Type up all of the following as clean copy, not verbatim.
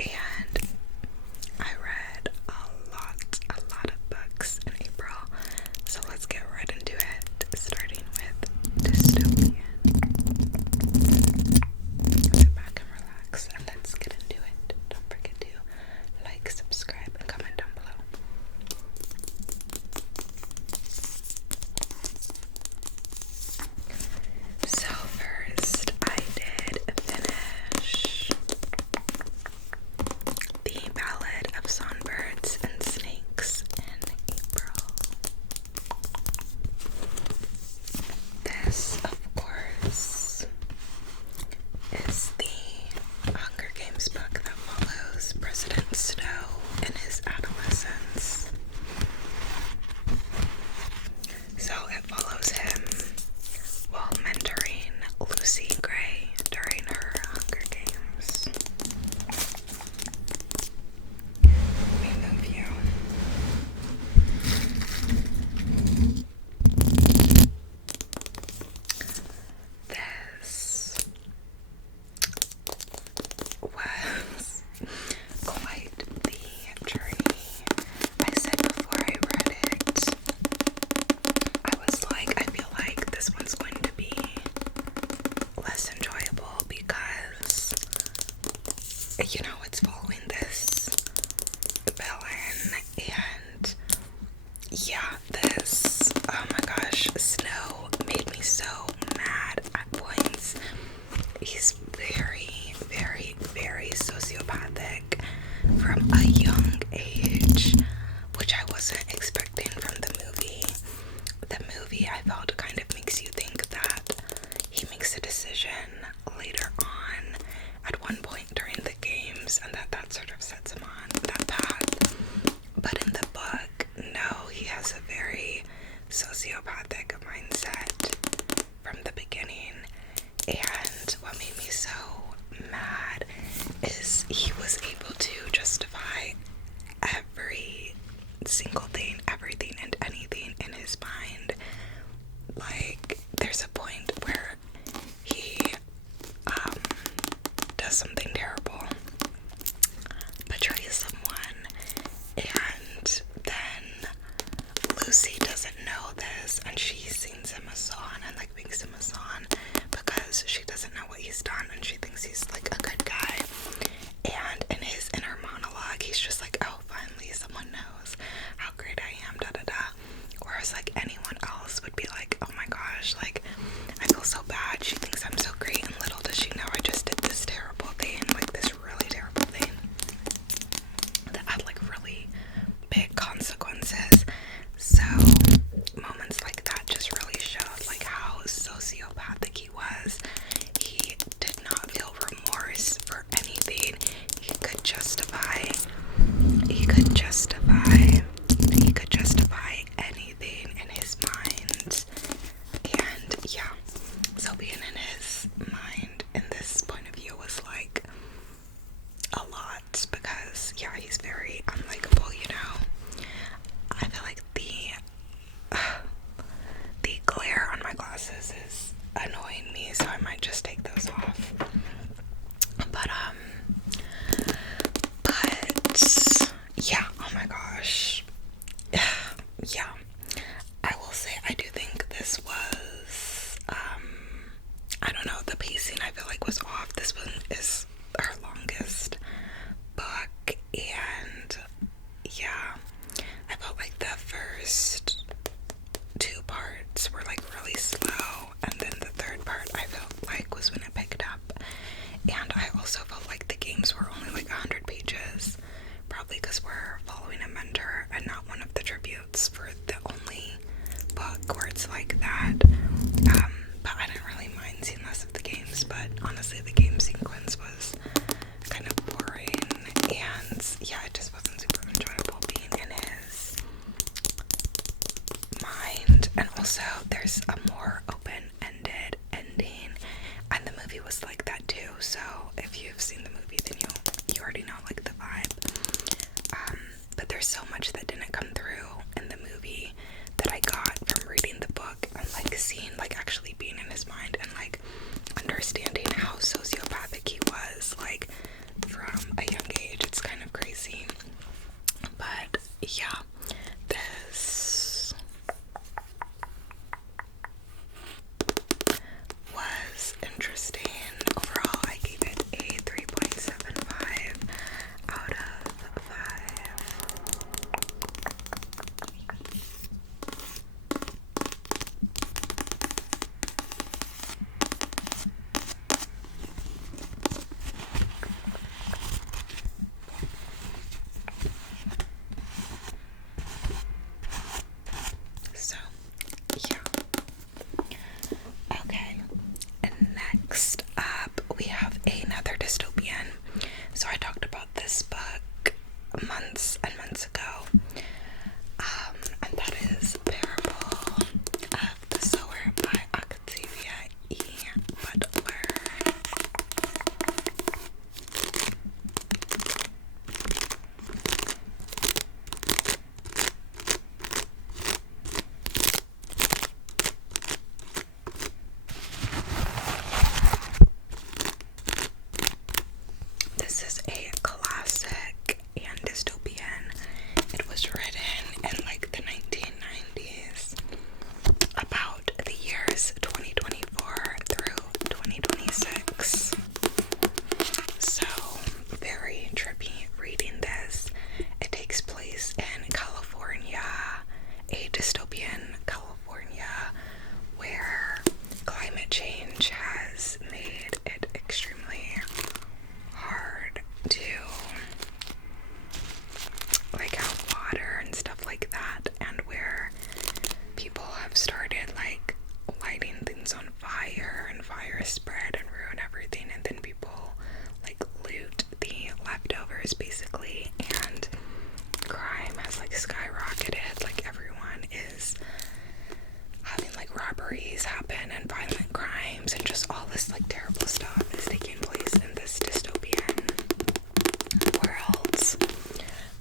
and I read a lot of books in April, so let's get right into it, starting with Dystopian. Sit back and relax, and let's get into it. Don't forget to like, subscribe, and comment down below. So first, I did finish the Ballad of Songbirds and Snakes in April. This, of course, is the Hunger Games book that follows President Snow in his adolescence. So it follows him while mentoring Lucy Gray during her Hunger Games. Let me move you. This was quite the journey. I said before I read it, I was like, I feel like this one's going to be less enjoyable because, you know, it's following this villain, and yeah, this, oh my gosh, Snow made me so mad at points. He's very sociopathic from a young age, which I wasn't expecting from the movie. The movie, I felt, kind of makes you think that he makes a decision later on at one point during the games, and that sort of sets him on that path. But in the book, no, he has a very sociopathic mindset from the beginning. And what made me so mad is he was able to justify every single thing, everything and anything in his mind. Like, there's a point where he does something terrible, betrays someone, and then Lucy doesn't know this, and she sings him a song and like makes him a song because she doesn't know what he's done, and she thinks he's like a good guy. And in his inner monologue, he's just like, oh, finally someone knows how great I am, da da da. Whereas like anyone else would be like, oh my gosh, like I feel so bad, she thinks I'm so great, and little does she know I just did this terrible thing, like this really terrible thing that had like really big consequences. So moments like that just really showed like how sociopathic he was. He did not feel remorse for anything. He could justify anything in his mind. And yeah, so being in his mind in this point of view was like a lot, because yeah, he's very unlikable, you know. I feel like the glare on my glasses is annoying me, so I might just take those off. But yeah, oh my gosh. Yeah, I will say I do think this was, I don't know, the pacing I feel like was off. This one is her longest book, and yeah, I felt like the first two parts were like really slow, and then the third part I felt like was when it picked up. And I also felt like the games were only like 100 pages, probably because we're following a mentor and not one of the tributes for the only book where it's like that. But I didn't really mind seeing less of the games, but honestly the game sequence was kind of boring, and yeah, it just wasn't super enjoyable being in his mind. And also there's a more open-ended ending, and the movie was like that too, so if you've seen the movie then you already know like the vibe. But there's so much that didn't come through in the movie that I got from reading the book and like seeing, like actually being in his mind and like understanding how sociopathic he was. robberies happen and violent crimes and just all this like terrible stuff is taking place in this dystopian world.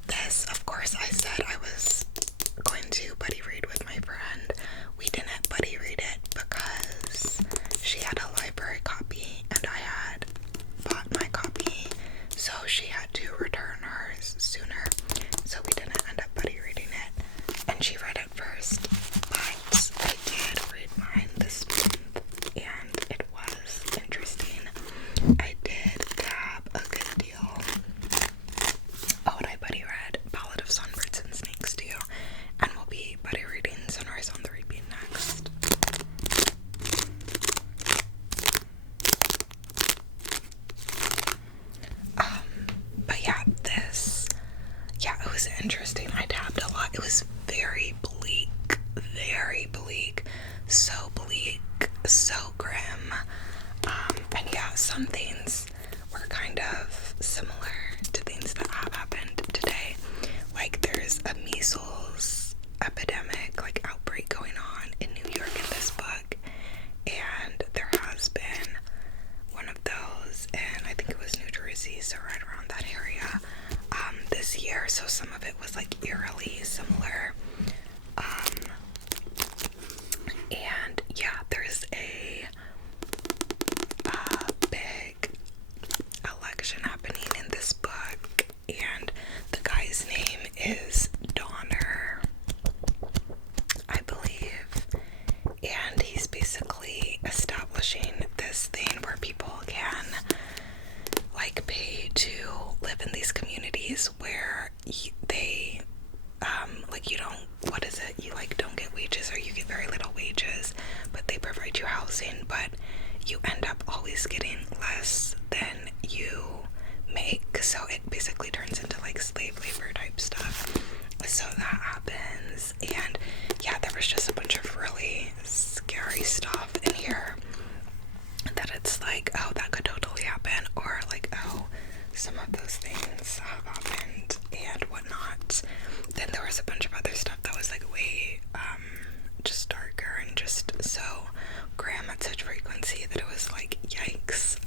This, of course, I said I was going to buddy read with my friend. We didn't buddy read it because she had a library copy and I had bought my copy, so she had to return hers sooner, so we didn't end up buddy reading it, and she read it first. But I did read mine this month and it was interesting. I did grab a good deal. Oh, and I buddy read Ballad of Songbirds and Snakes too, and we'll be buddy reading Sunrise on the Reaping next. But yeah, it was interesting. I tabbed a lot. It was very bleak, so bleak, so grim. And yeah, some things were kind of similar to things that have happened today. Like there's a measles epidemic, like outbreak going on in New York in this book, and there has been one of those, and I think it was New Jersey, so right around that area, this year, so some of it was like eerily similar. And yeah, there's a big election happening in this book, and the guy's name is Donner, I believe, and he's basically establishing this thing where people can like pay to live in these communities where they like you don't, what is it, you like don't get wages, or you get very little wages, but they provide you housing, but you end up always getting less than you make, so it basically turns into like slave labor type stuff. So that happens, and yeah, there was just a bunch of really scary stuff in here that it's like, oh, that could totally happen, or like, oh, some of those things have happened and whatnot. Then there was a bunch of other stuff that was like way just darker and just so grim at such frequency that it was like, yikes.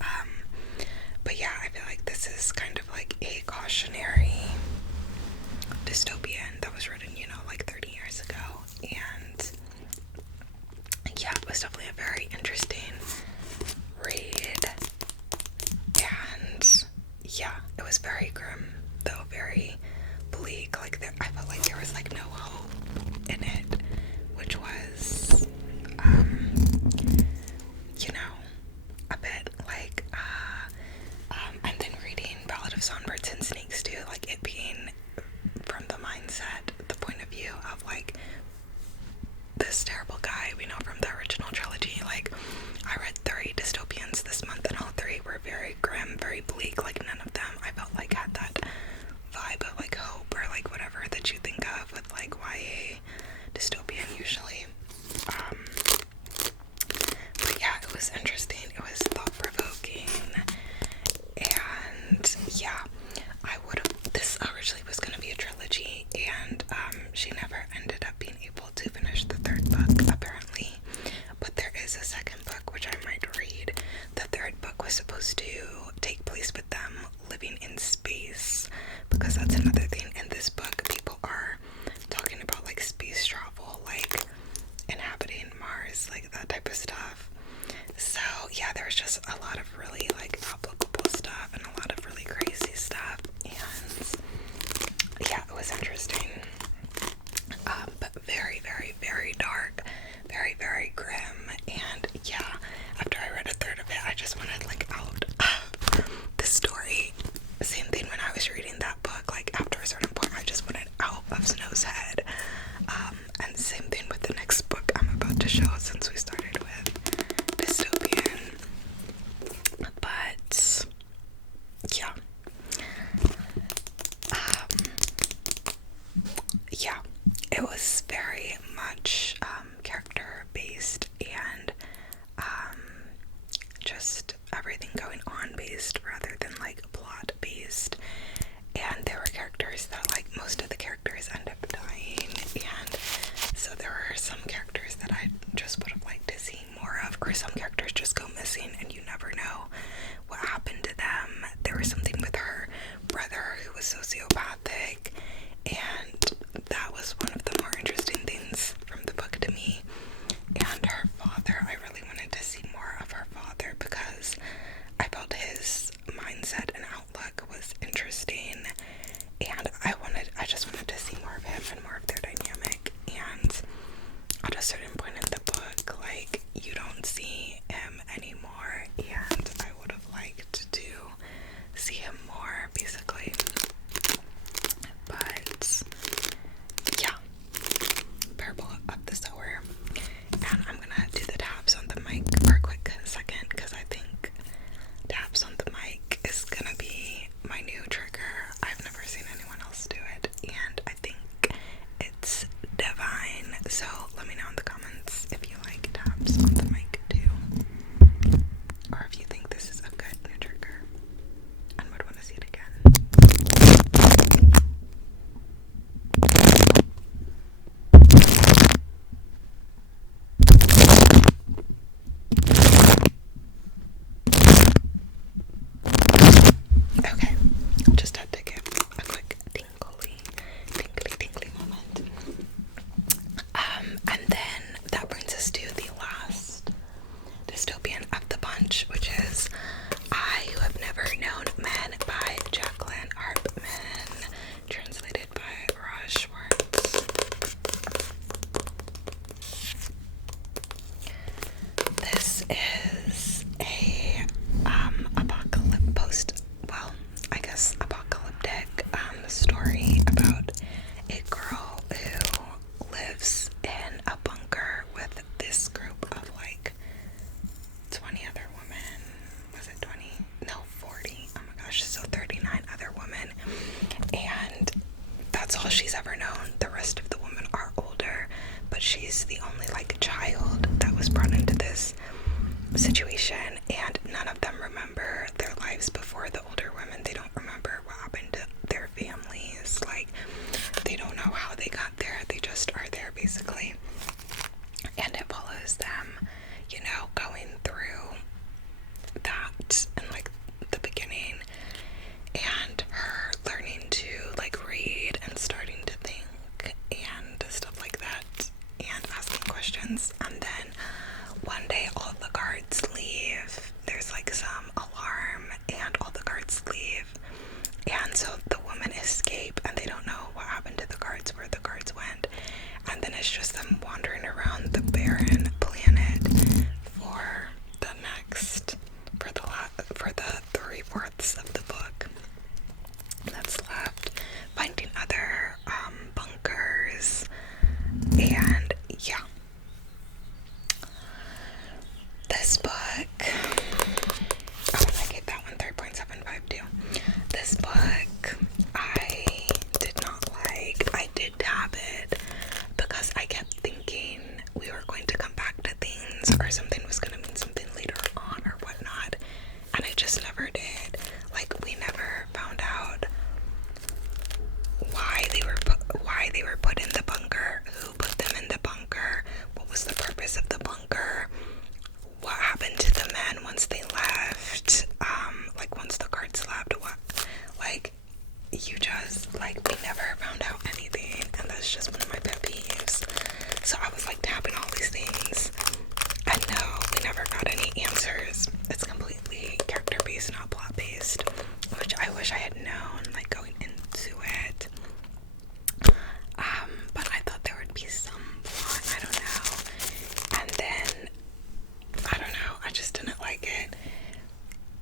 But yeah, I feel like this is kind of like a cautionary dystopian that was written, you know, like 30 years ago, and yeah, it was definitely a very interesting read, and yeah, it was very grim, though very bleak. Like I felt like there was like no hope in it, which was, you know, a bit like, and then reading Ballad of Songbirds and Snakes too, like it being from the mindset, the point of view of like this terrible guy we know from the original trilogy. Like I read 3 dystopians this month, and all 3 were very grim, very bleak. Like none of them I felt like had that vibe of like hope or like whatever that you think of with like YA dystopian usually. But yeah, it was interesting, it was thought-provoking, and yeah, this originally was going to be a trilogy, and she never ended up being able to finish the 3rd book apparently, but there is a 2nd book which I might read. The 3rd book was supposed to take place with them living in space, because that's another thing in this book. People are talking about like space travel, like inhabiting Mars, like that type of stuff. So yeah, there was just a lot of really like applicable stuff and a lot of really crazy stuff, and yeah, it was interesting, but very, very, very dark, very, very grim. And yeah, after I read a 3rd of it, I just wanted like out the story. Same thing when I was reading that book, like after a certain some characters just go missing and you never know what happened to them. There was something with her brother who was sociopathic, and that was one of the more interesting things from the book to me. And her father, I really wanted to see more of her father because I felt his mindset and outlook was interesting, and I just wanted to see more of him and more of their dynamic. And at a certain point in the book, like, you don't see him anymore, and I would have liked to see him more, basically. But yeah, Parable of the Sower. And I'm gonna do the taps on the mic for a quick second because I think taps on the mic is gonna be my new trigger. I've never seen anyone else do it, and I think it's divine. So let me know in the comments if you like taps on the mic too, or if you think this is a good new trigger and would want to see it again. Okay, just had to give a quick tinkly moment. And then that brings us to the last dystopian of the bunch, which is I Who Have Never Known Men by Jacqueline Hartman, translated by Roz Schwartz. This is a apocalyptic story about a girl who lives in a bunker with this group of like 20 other women. Was it 20? No, 40. Oh my gosh, so 39 other women. And that's all she's ever known. The rest of the women are older, but she's the only like child that was brought into this situation, and none of them remember their lives before the older women. They don't remember what happened to their families. Like, they don't know how they got there. They just are there, basically. And it follows them, you know, going through that and like the beginning, and her learning to like read and starting to think and stuff like that, and asking questions. And then one day all of the guards leave. There's like some alarm and all the guards leave, and so the women escape and they don't know what happened to the guards, where the guards went. And then it's just them wandering around the barren planet for the 3/4 of the book that's left, finding other bunkers. And yeah, this book, I gave that one 3.75 too. This book I did not like. I did tab it because I kept thinking we were going to come back to things, or something was going to mean something later on or whatnot, and it just never did. Like, we never found out why they were put in the bunker, who put them in the bunker, what was the purpose of the bunker, what happened to the men once they left, like once the guards left, what, like, you just, like, we never found out anything, and that's just one of my pet peeves. So I was like tapping all these things, and no, we never got any answers. It's completely character based, not plot based, which I wish I had known, like, going into it. But I thought there would be some plot, I don't know. And then, I don't know, I just didn't like it.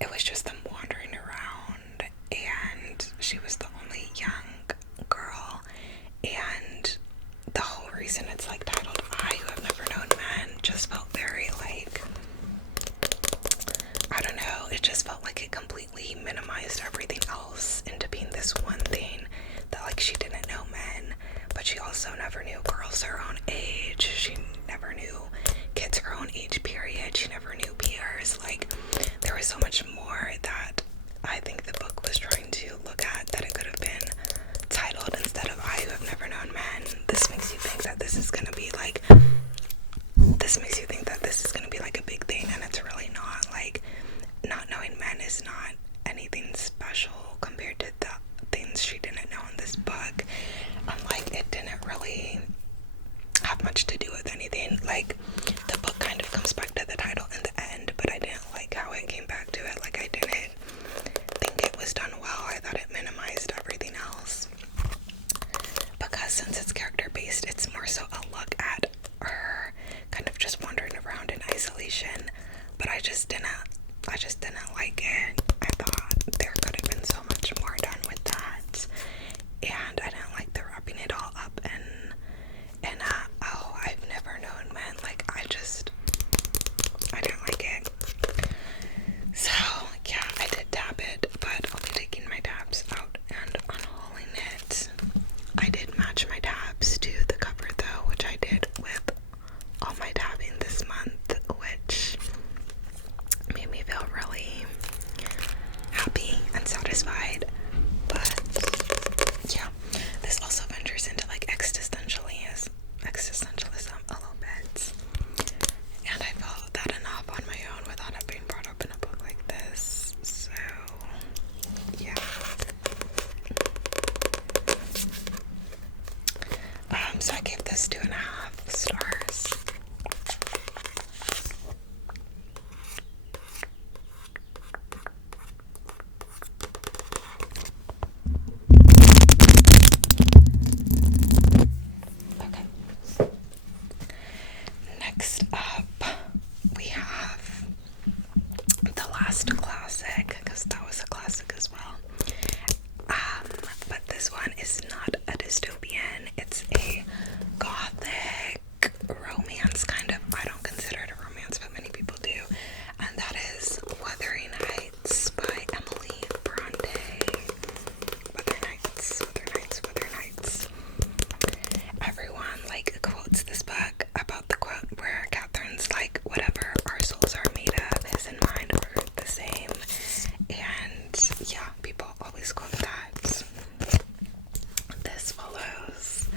It was just them wandering around, and she was the only young girl, and the whole reason it's like titled I Who Have Never Known Men just felt very like, I don't know, it just felt like it completely minimized everything else into being this So I gave this 2.5 stars. Okay. Next up, we have the last classic, because that was a classic as well. But this one is not a dystopian. It's a gothic romance, kind of. I don't consider it a romance, but many people do. And that is Wuthering Heights by Emily Bronte. Wuthering Heights, Wuthering Heights, Wuthering Heights. Everyone, like, quotes this book about the quote where Catherine's like, whatever our souls are made of, his and mine are the same. And yeah, people always quote that. This follows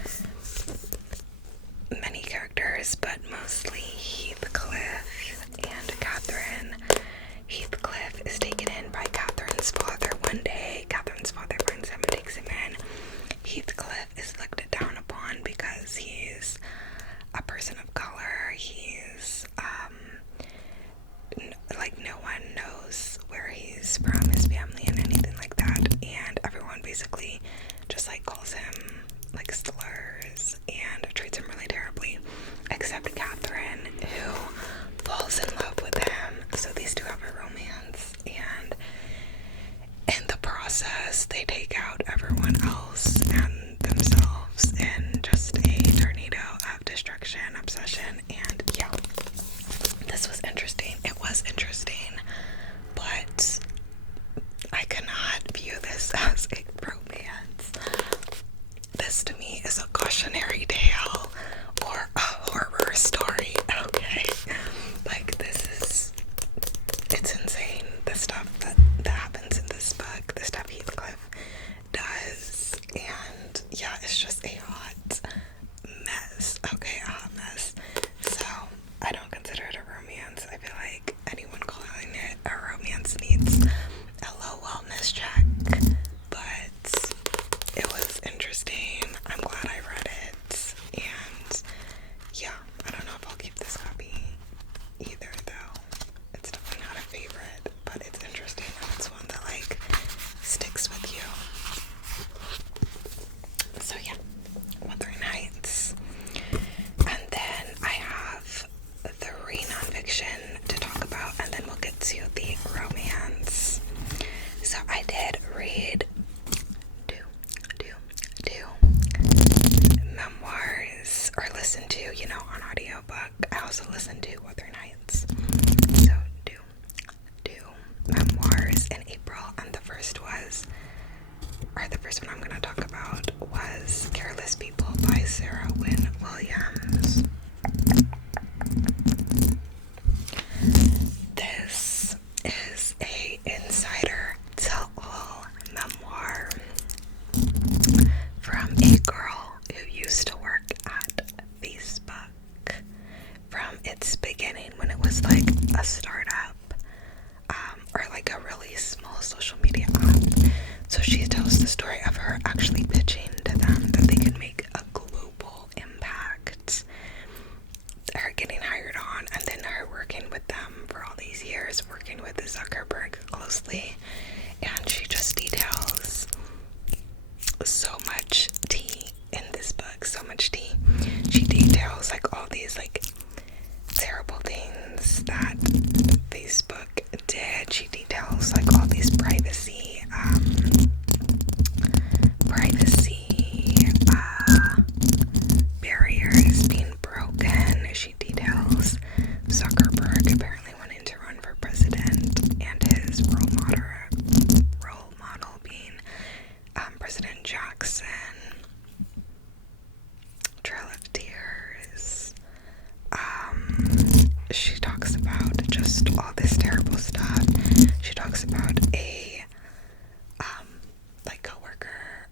many characters, but mostly Heathcliff and Catherine. Heathcliff is taken in by Catherine's father one day. Catherine's father finds him and takes him in. Heathcliff is looked down upon because he's a person of color. He's like, no one knows where he's from, his family, and anything like that, and everyone basically just like calls him like slurs and treats him really terribly, except Catherine, who falls in love with him. So these two have a romance, and in the process they take out everyone else and themselves in just a tornado of destruction, obsession, and yeah, this was interesting. It was interesting, but I cannot view this as a romance. This to me is a cautionary tale or a horror story, okay? Like, it's insane, the stuff that happens in this book, the stuff Heathcliff does, and yeah, it's just a hot mess, okay, a hot mess. So, I don't consider it a romance. I feel like anyone calling it a romance needs a low wellness check, but it was interesting. I'm glad I read it, and yeah, I don't know if I'll keep this copy either, though. It's definitely not a favorite, but it's interesting, and it's one that like sticks with you. So yeah, Wuthering Heights. And then I have 3 nonfiction to talk about, and then we'll get to the romance. So I did read two memoirs, or listen to, on audiobook. I also listened to Wuthering Heights. So two memoirs in April, and the first one I'm going to talk about was Careless People by Sarah Wynne Williams. This is a insider tell-all memoir from a girl who used to work at Facebook from its beginning, when it was like a startup, or like a really small social media app. So she tells the story of her actually pitching to them that they could make a global impact, her getting hired on, and then her working with them for all these years, working with Zuckerberg closely. And she just details so much tea in this book, so much tea. She details like all these like terrible things that Facebook did. She details like all these privacy barriers being broken. She details Zuckerberg apparently wanting to run for president, and his role model being President Jackson. Trail of Tears. She talks about just all this terrible stuff. She talks about a coworker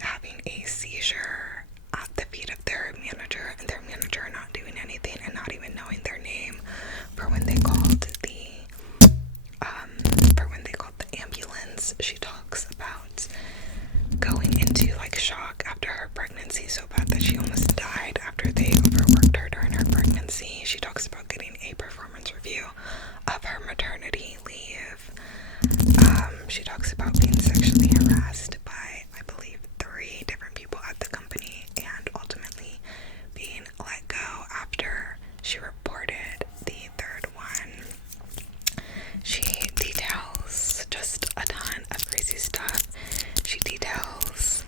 having a seizure at the feet of their manager, and their manager not doing anything and not even knowing their name for when they called the ambulance. She talks about going into like shock after her pregnancy so bad that she almost died after they overworked her during her pregnancy. She talks about getting a performance review of her maternity leave. She talks about being sexually harassed by, I believe, 3 different people at the company, and ultimately being let go after she reported the 3rd one. She details just a ton of crazy stuff. She details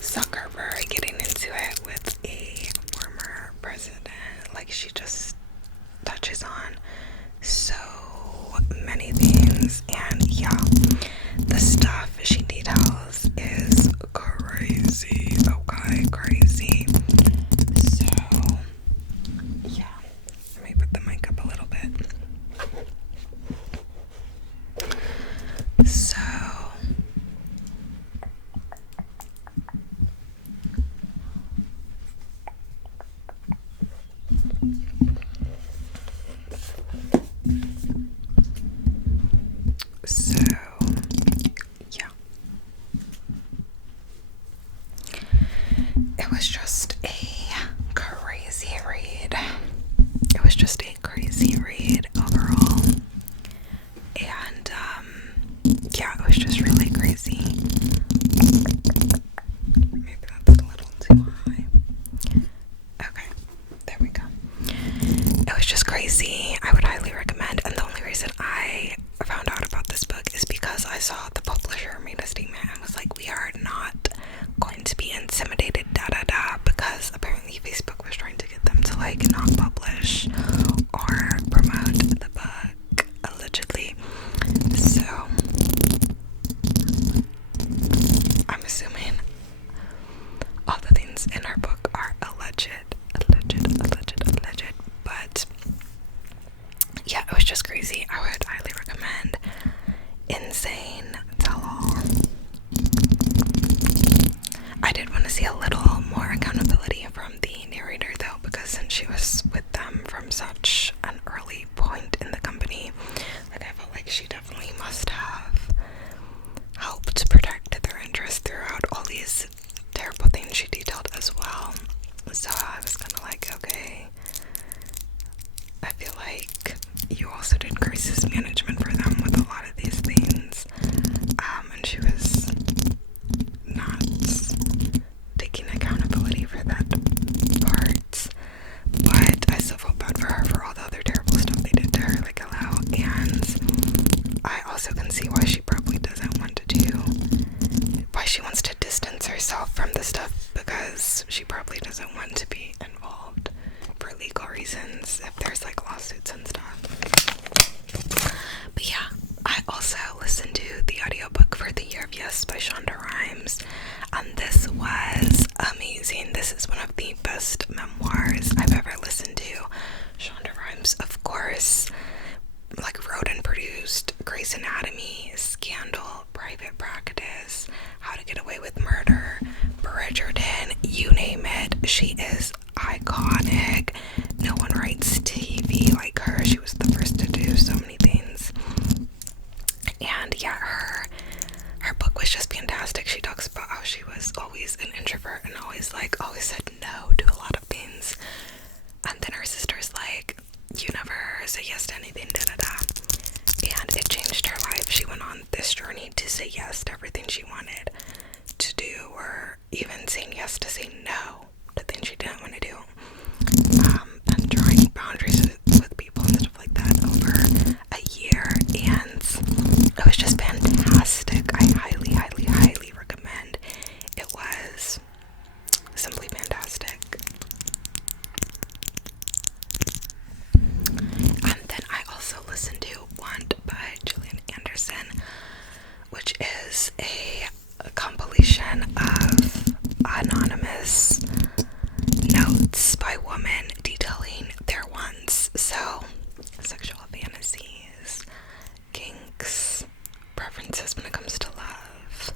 Zuckerberg getting into it with a former president. Like, she just touches on so many things, and yeah, the stuff she details is crazy. Okay, crazy. So yeah, let me put the mic up a little bit. So yeah, it was just a crazy read. It was just a crazy read overall, and yeah, it was just really crazy. Maybe that's a little too high. Okay, there we go. It was just crazy. I would highly recommend, and the only reason I found out about this book is because I saw the publisher made a statement and was like, we are not going to be intimidated, because apparently Facebook was trying to get them to like not publish or promote the book, allegedly. So I'm assuming all the things in our book are alleged, but yeah, it was just crazy. I would highly recommend Insane Tell-All. I did want to see a little more accountability from the narrator though, because since she was with them from such an early point in the company, like I felt like she definitely must have helped protect their interests throughout all these terrible things she detailed as well. So I was kind of like, okay, I feel like you also did crisis management for them with a lot of these things, and she was not taking accountability for that part. But I still felt bad for her for all the other terrible stuff they did to her, like hello. And I also can see why she probably doesn't want to why she wants to distance herself from the stuff, because she probably doesn't want to be involved for legal reasons if there's like lawsuits and stuff. But yeah, I also listened to the audiobook for The Year of Yes by Shonda Rhimes, and this was amazing. This is one of the best memoirs I've ever listened to. Shonda Rhimes, of course, like wrote and produced Grey's Anatomy, Scandal, Private Practice, How to Get Away with Murder, Bridgerton, you name it. She is iconic. No one writes TV like her. She was the first to do so many things. And yeah, her book was just fantastic. She talks about how she was always an introvert and always said no to a lot of things. And then her sister's like, you never say yes to anything, and it changed her life. She went on this journey to say yes to everything she wanted to do, or even saying yes to say no to things she didn't want to do, and drawing boundaries with people and stuff like that over a year. And it was just fantastic. I highly, highly, highly recommend. It was simply fantastic. And then I also listened to Want by Gillian Anderson, which is a compilation of anonymous notes by women detailing their wants. So, sexual fantasies, kinks, preferences when it comes to love,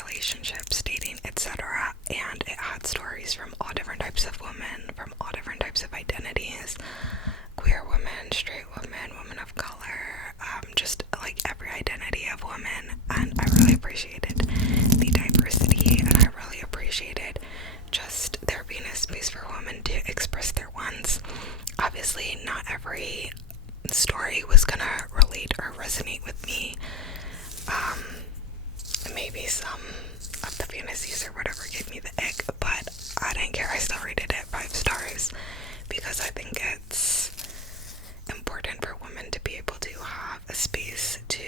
relationships, dating, etc. And it had stories from all different types of women, from all different types of identities. Queer women, straight women, women of color, just like every identity of women. And I really appreciated the diversity, and I really maybe some of the fantasies or whatever gave me the ick, but I didn't care. I still rated it 5 stars because I think it's important for women to be able to have a space to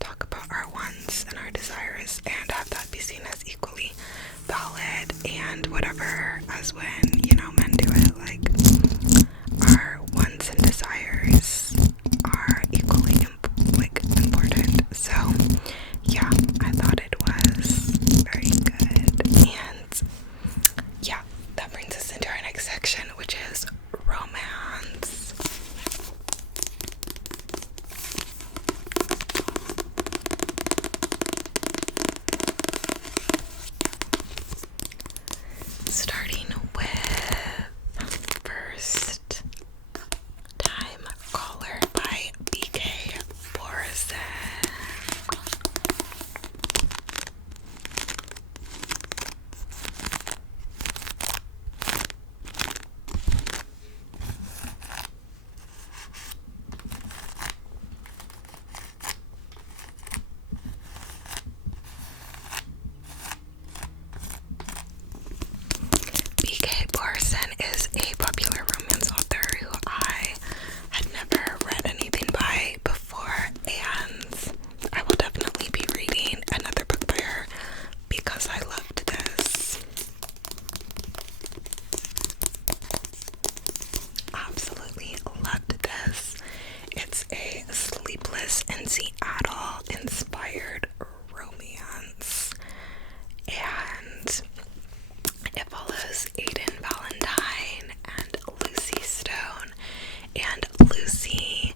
talk about our wants and our desires and have that be seen as equally valid and whatever as when, you know, men do it. Like, our wants and desires are equally important. So yeah, I thought it was very good. And yeah, that brings us into our next section, which is romance. Starting with First Time Caller by BK Borison. BK Borison is a popular romance author who I had never read anything by before, and I will definitely be reading another book by her because I loved this. Absolutely loved this. It's a Sleepless in Seattle inspired romance, and it follows Aiden Valentine and Lucy Stone, and Lucy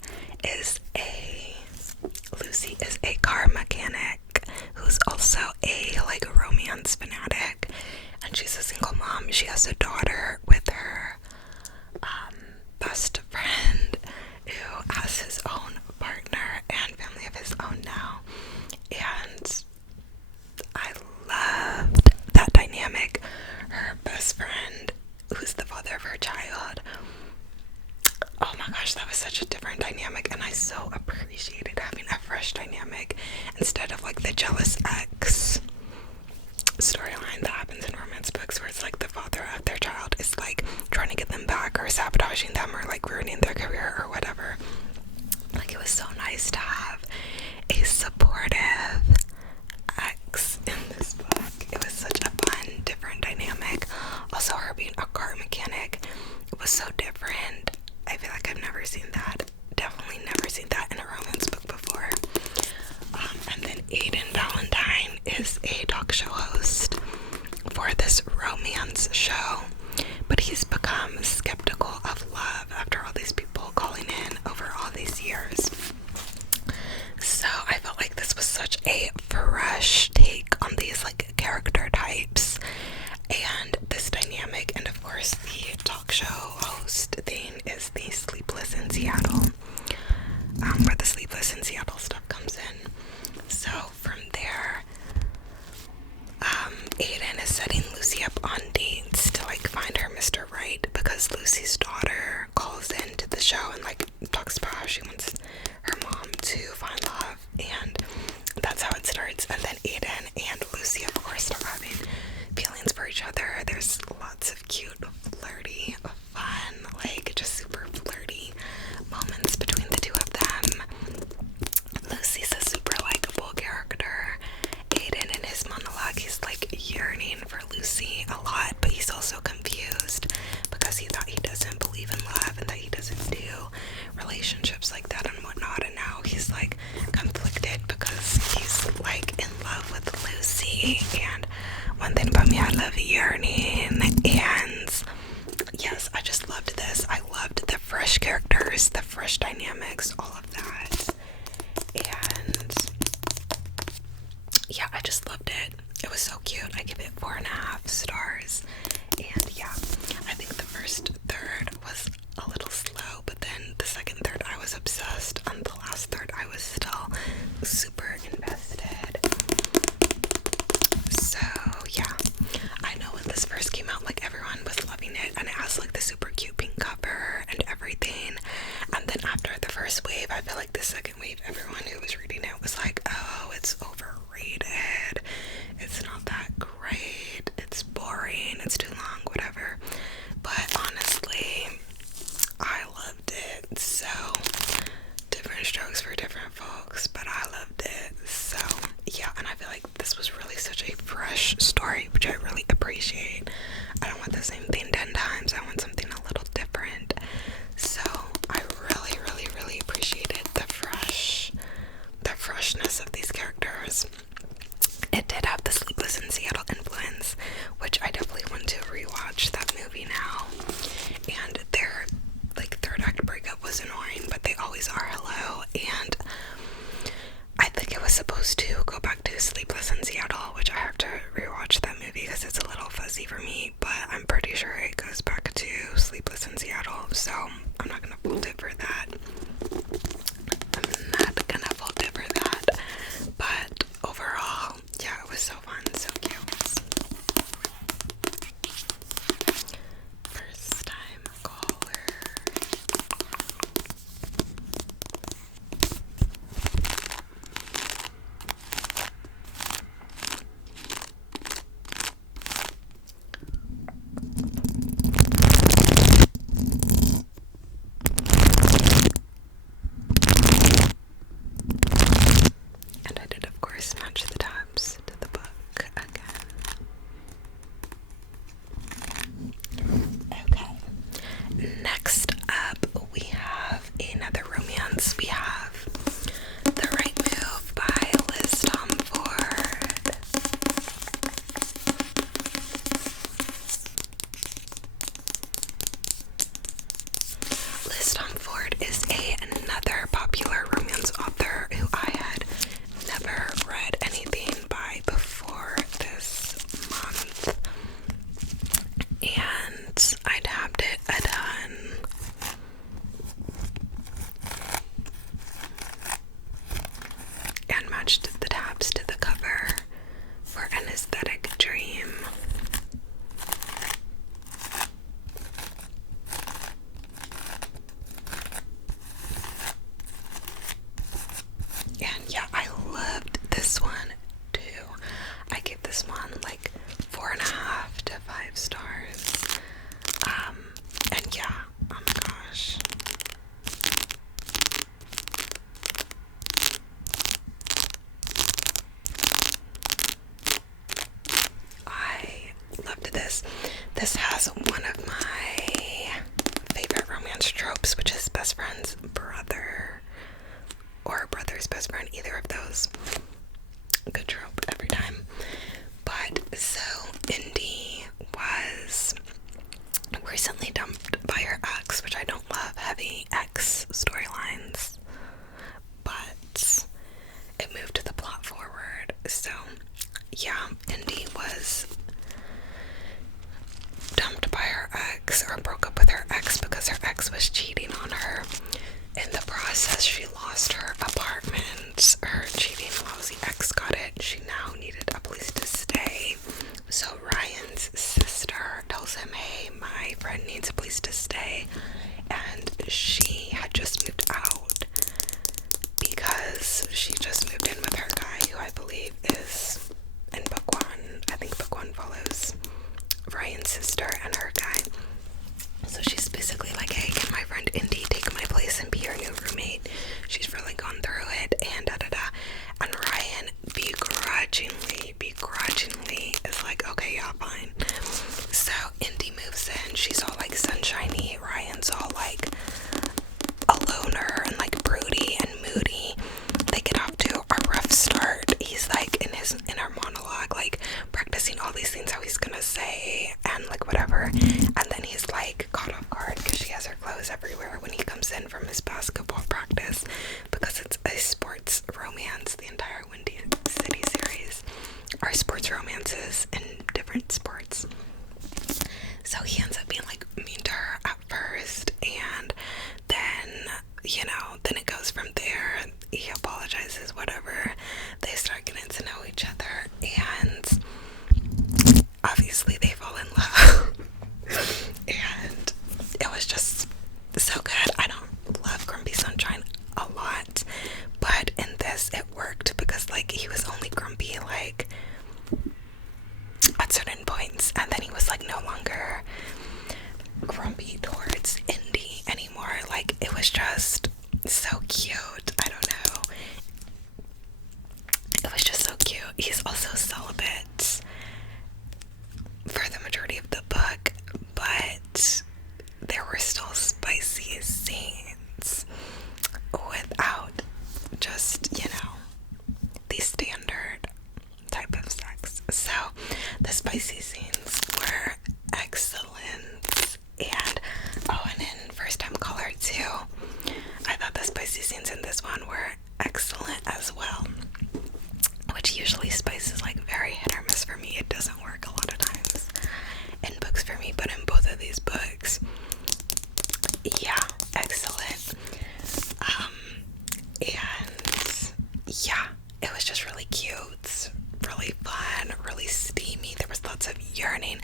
is a car mechanic who's also a romance fanatic, and she's a single mom. She has a daughter with her best friend who has his own partner and family of his own now, and I loved that dynamic. Her best friend, who's the father of her child, oh my gosh, that was such a different dynamic, and I so appreciated having a fresh dynamic instead of the jealous ex storyline that happens in romance books, where it's the father of their child is trying to get them back or sabotaging them or ruining their career or whatever. It was so nice to have a supportive ex in this book. It was such a fun, different dynamic. Also, her being a car mechanic, it was so different. I feel like I've never seen that. Definitely never seen that in a romance book before. And then Aiden Valentine is a talk show host for this romance show, but he's become skeptical of love after all these people calling in over all these years. So I felt like this was such a fresh take on these character types and this dynamic, and of course the talk show host thing is the Sleepless in Seattle Rosie for me, but I'm pretty sure it goes back to Sleepless in Seattle, so I'm not gonna fault it for that. But overall, yeah, it was so fun, so cute. First time caller. And I did, of course, match the tabs to the book again. Okay. Next up, we have another romance. We have The Right Move by Liz Tomford. Liz Tomford is another popular romance author who I had never read anything by before this month, and I tabbed it a ton. And matched the tabs to the cover for An Aesthetic Dream. And yeah, I loved this one too. I gave this one like 4.5 to 5 stars. And yeah, oh my gosh. I loved this. This has one of my favorite romance tropes, which is best friend's brother or brother's best friend, either of those. Good trope every time. But so Indy was recently dumped by her ex, which I don't love heavy ex storylines, but it moved the plot forward. So yeah, Indy was dumped by her ex, or broke up with her ex because her ex was cheating on her. In the process, she lost her apartment. Her cheating, lousy ex got it. She now needed a place to stay. So Ryan's sister tells him, hey, my friend needs a place to stay. And she had just moved out because she just moved in with her guy, who I believe is in book 1. I think book 1 follows Ryan's sister and her guy. So she's basically like, hey, can my friend Indy take my place and be your new roommate? She's really gone through it, and da-da-da. And Ryan begrudgingly is like, okay, yeah, fine. So Indy moves in. She's all like sunshiny. Ryan's all like a loner and like broody and moody. They get off to a rough start. He's like in his inner monologue, like practicing all these things how he's gonna say and like whatever. And then he's like caught off guard because she has her clothes everywhere when he comes in from his basketball practice, because it's a sports romance. The entire Windy City series are sports romances in different sports. So he ends up being like mean to her at first, and then, you know, then it goes from there. He apologizes, whatever. They start getting to know each other, and obviously they fall in love. And it was just so good. I don't love Grumpy Sunshine a lot, but in this it worked because like he was only grumpy like at certain points, and then he was like no longer grumpy towards Indy anymore. Like it was just so cute. I don't know. It was just so cute. He's also celibate for the majority of the book, but there were still spicy scenes without just, you know, the standard type of sex. So the spicy scenes were excellent. And and in First Time Caller too, I thought the spicy scenes in this one were excellent as well, which usually spice is like very hit or miss for me. It doesn't work a lot of times. yearning.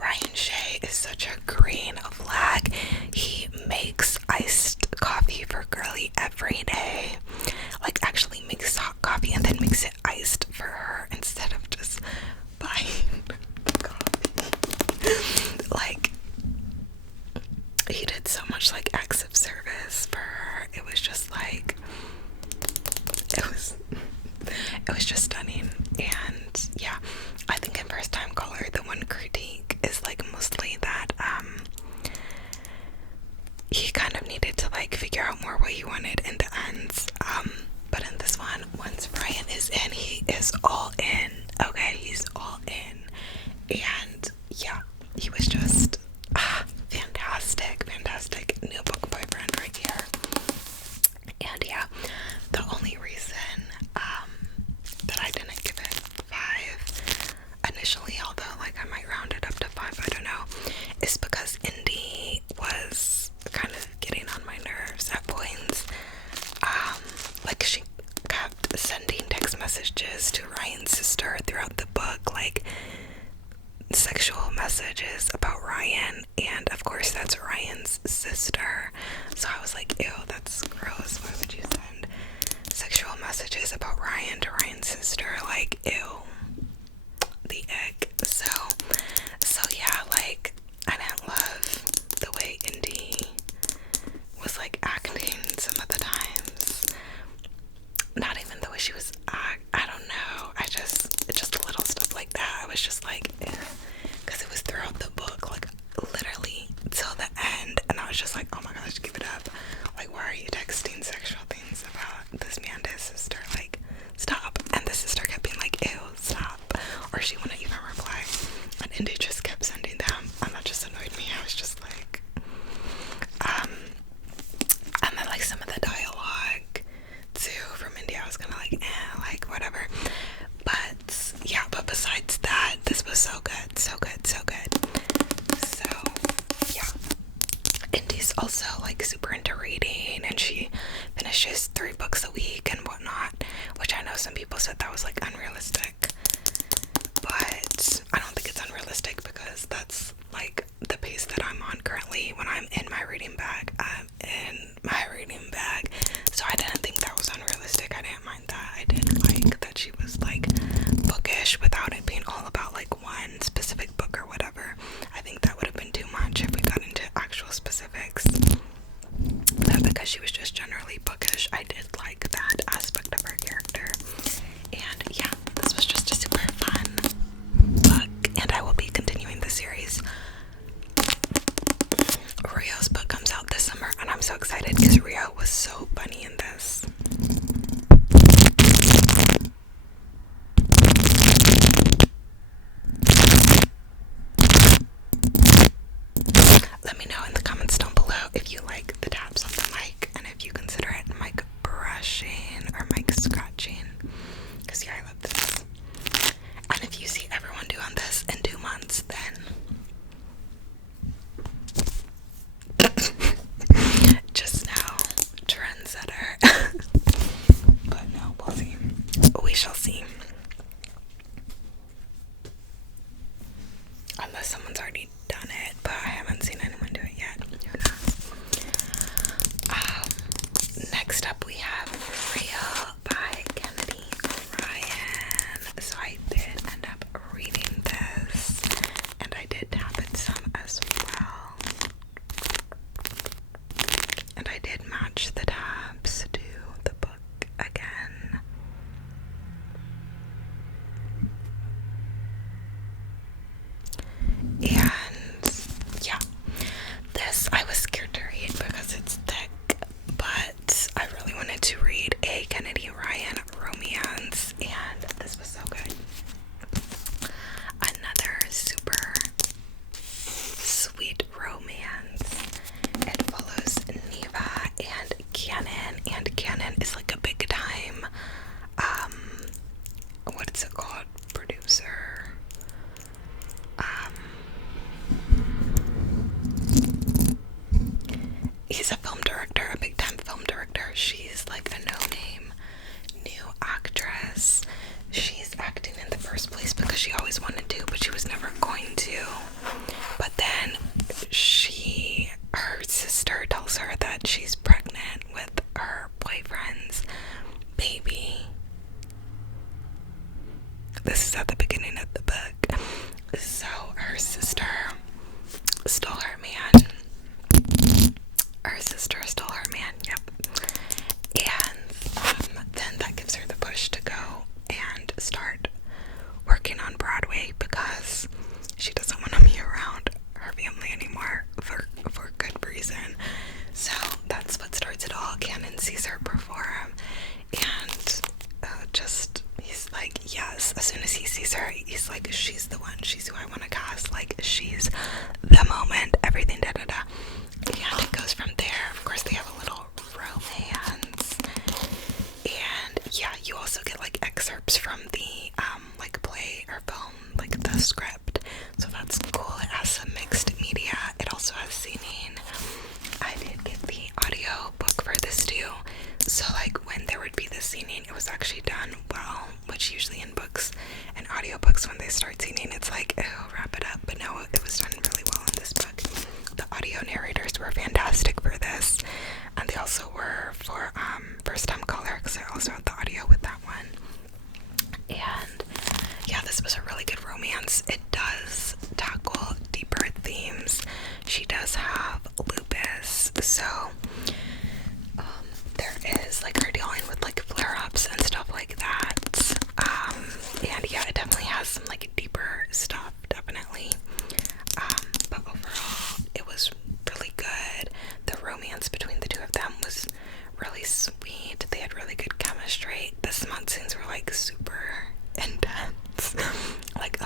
Ryan Shea is such a green flag. He makes iced coffee for Girly every day. Like, actually makes hot coffee and then makes it iced for her instead of just buying coffee. Like, he did so much like acts of service for her. It was just like, it was just stunning. And yeah, I think in First Time Caller, the one critique is like mostly that he kind of needed to like figure out more what he wanted in the ends. But in this one, once Ryan is in, he is all in. Okay, he's all in. And yeah, he was just fantastic new book boyfriend right here. And yeah, the only reason that I didn't give it 5 initially, although like I might round it up to 5, I don't know, is because Indy was kind of getting on my nerves at points. Like, she kept sending text messages to Ryan's sister throughout the book, like sexual messages about Ryan, and of course that's Ryan's sister. So I was like, ew, that's gross. Why would you send sexual messages about Ryan to Ryan's sister? Like, ew, the ick. So yeah, like, I didn't love the way Indy was like acting some of the times. Not even the way she was I don't know. Just little stuff like that. I was just like, because it was throughout the book, like literally till the end, and I was just like, oh my gosh, give it up. Like, why are you texting sexual things about this man to his sister? Like, stop. And the sister kept being like, ew, stop. Or she wouldn't even reply. And Indy just kept sending them, and that just annoyed me. I was just like, and then like some of the dialogue too from India, I was kind of like, like whatever. But yeah, but besides that, this was so good. So yeah, Indy's also like super into reading, and she finishes 3 books a week and whatnot, which I know some people said that was like unrealistic, but I don't think it's unrealistic because that's like the pace that I'm on currently when I'm in my reading bag. So I didn't think that was unrealistic. I didn't mind that. I did like that she was like bookish without it being all about like one specific book or whatever. I think that would have been too much if we got into actual specifics. But because she was just generally bookish, I did like that aspect of her character. And yeah, this was just a super fun book, and I will be continuing the series. Rio's book comes out this summer, and I'm so excited because Rio was so funny in this. Let me know in the comments down below if you like the taps on the mic, and if you consider it mic brushing or mic scratching, because yeah, I love this. And if you see everyone doing this in 2 months, then just now, trendsetter. But no, we'll see. We shall see. Unless someone's already done it, but I haven't seen anyone do it yet. Who knows? Next up we have Real by Kennedy Ryan. So I did end up reading this, and I did tap it some as well. And I did match the tabs to the book again. And because she always wanted to, but she was never going to. But then her sister tells her that she's pregnant with her boyfriend's baby. This is at the beginning of the book. So her sister stole her man. Yep. And then that gives her the push to go and start working on Broadway because she doesn't want to be around her family anymore for good reason. So that's what starts it all. Cannon sees her perform and he's like, yes. As soon as he sees her, he's like, she's the one. She's who I want to cast. Like, she's the moment. Everything, da da da. And it goes from there. Of course, they have a little romance. And yeah, you also get like excerpts from the like play or film, like the script. So that's cool. It has some mixed media. It also has singing. I did get the audio book for this too. So like when there would be the singing, it was actually done well, which usually in books and audiobooks when they start singing, it's like, oh, wrap it up. But no, it was done really well in this book. The audio narrators were fantastic for this, and they also were for first time color, because I also had the audio with that one. And yeah, this was a really good romance. It does tackle deeper themes. She does have lupus, so there is like her dealing with like flare-ups and stuff like that. And yeah, it definitely has some like deeper stuff, definitely. But overall, it was really good. The romance between the two of them was really sweet. They had really good chemistry. The smut scenes were like super intense. Like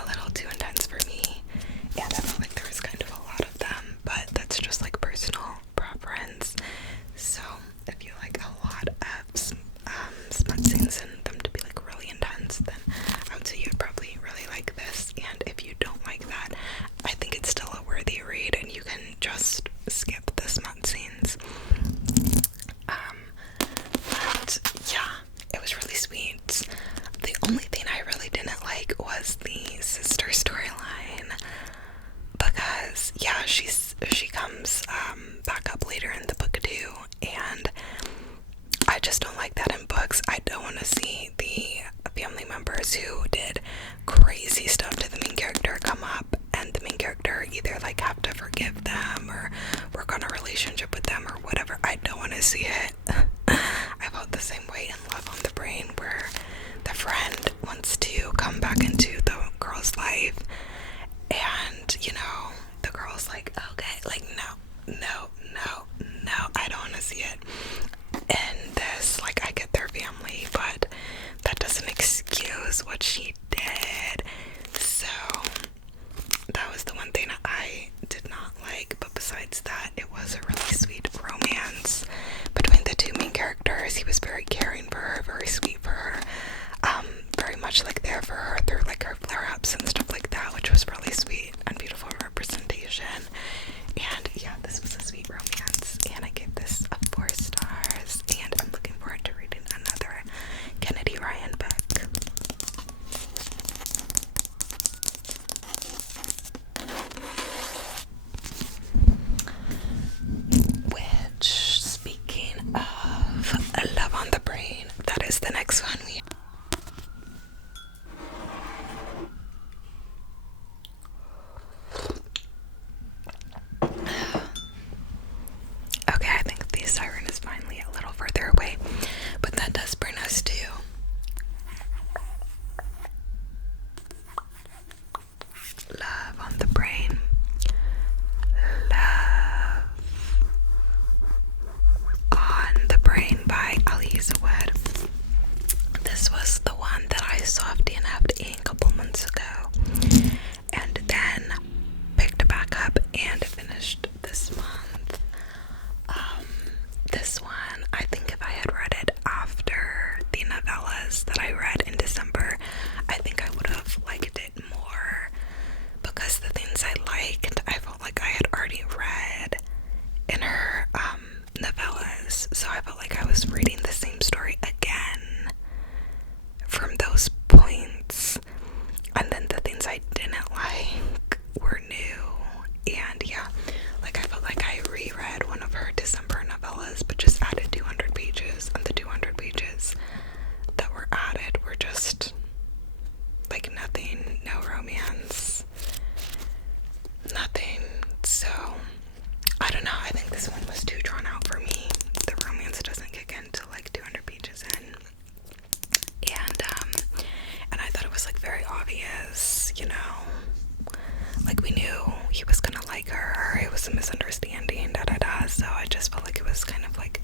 was a misunderstanding, da da da. So I just felt like it was kind of like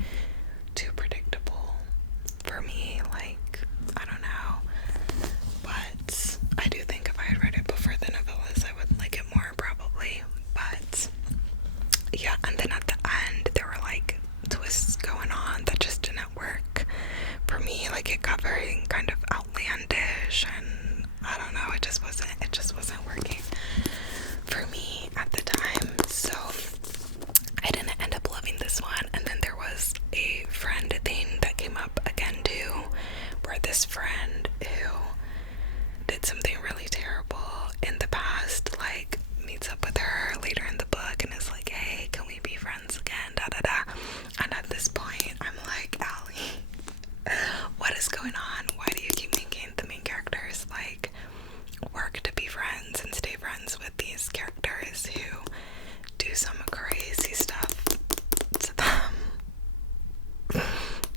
too predictable for me. Like, I don't know, but I do think if I had read it before the novellas, I would like it more probably. But yeah, and then at the end there were like twists going on that just didn't work for me. Like, it got very kind of outlandish, and I don't know, it just wasn't working for me at the time. So I didn't end up loving this one. And then there was a friend thing that came up again too, where this friend who did something really terrible in the past, like, meets up with her later in the book and is like, hey, can we be friends again, da da da. And at this point I'm like, Allie, what is going on? Why do you keep making the main characters like work to be friends and stay friends with these characters who do some crazy stuff to them?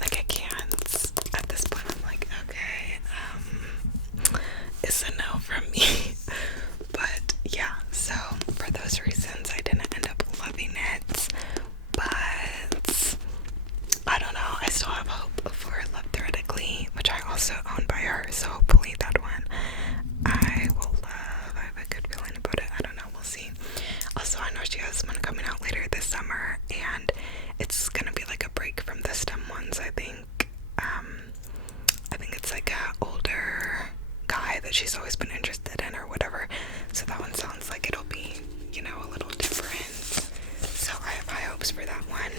Like, I can't. At this point I'm like, okay, it's a no from me. But yeah, so for those reasons I didn't end up loving it. But I don't know, I still have hope for Love Theoretically, which I also own by her, so hopefully that one I will love. I have a good feeling about it. I don't know, we'll see. Also, I know she has one coming out later this summer, and it's gonna be like a break from the STEM ones, I think. I think it's like a older guy that she's always been interested in or whatever, so that one sounds like it'll be, you know, a little different. So I have high hopes for that one.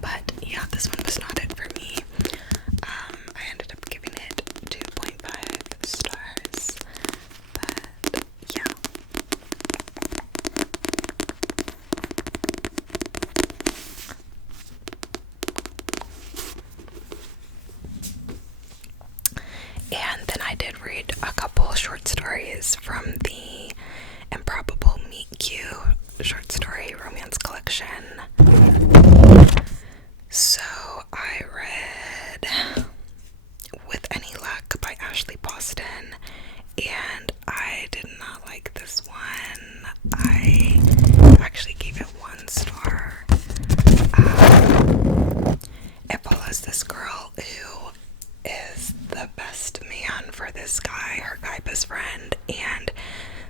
But yeah, this one was not it for me. I ended up giving it 2.5 stars. But yeah. And then I did read a couple short stories from the Improbable Meet Cue short story romance collection. So I read With Any Luck by Ashley Boston, and I did not like this one. I actually gave it 1 star. It follows this girl who is the best man for this guy, her guy best friend, and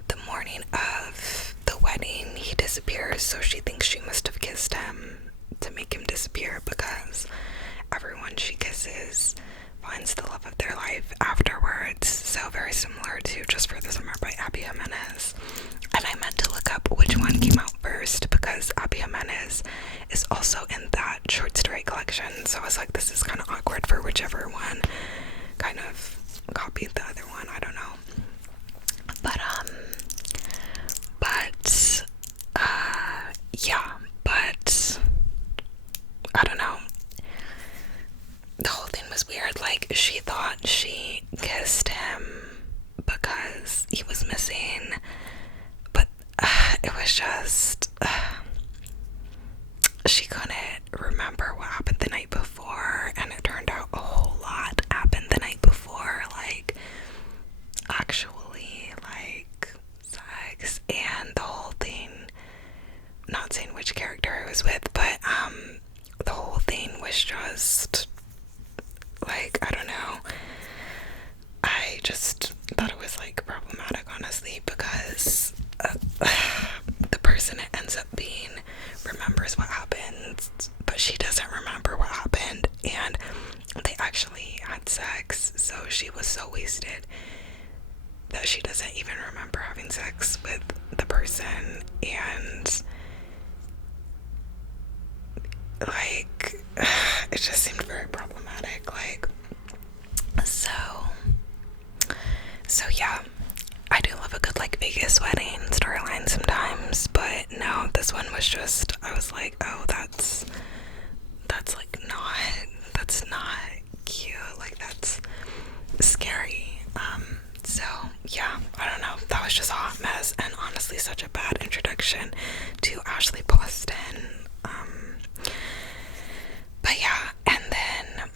the morning of the wedding he disappears, so she thinks she must have kissed him to make him disappear, because everyone she kisses finds the love of their life afterwards. So very similar to Just for the Summer by Abby Jimenez. And I meant to look up which one came out first, because Abby Jimenez is also in that short story collection, so I was like, this is kind of awkward for whichever one kind of copied the other one. I don't know. Yeah, but I don't know. The whole thing was weird. Like, she thought she kissed him because he was missing, but it was just she couldn't remember what happened the night before, and it turned out a whole lot happened the night before, like actually, like sex, and the whole thing, not saying which character I was with, but the whole thing was just like, I don't know, I just thought it was like problematic, honestly, because the person it ends up being remembers what happened, but she doesn't remember what happened, and they actually had sex, so she was so wasted that she doesn't even remember having sex with the person. And like, it just seemed very problematic. Like, so yeah, I do love a good like Vegas wedding storyline sometimes, but no, this one was just, I was like, oh, that's like that's not cute, like that's scary. So yeah, I don't know, that was just a hot mess, and honestly such a bad introduction to Ashley Boston. But yeah, and then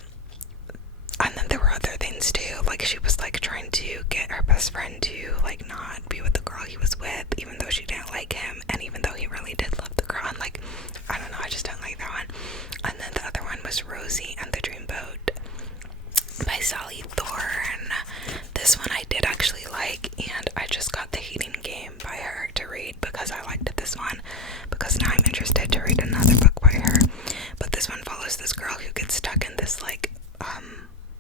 there were other things too, like she was like trying to get her best friend to like not be with the girl he was with, even though she didn't like him, and even though he really did love I don't know, I just don't like that one. And then the other one was Rosie and the Dreamboat by Sally Thorne. This one I did actually like, and I just got The Hating Game by her to read because I liked this one, because now I'm interested to read another book by her. But this one follows this girl who gets stuck in this like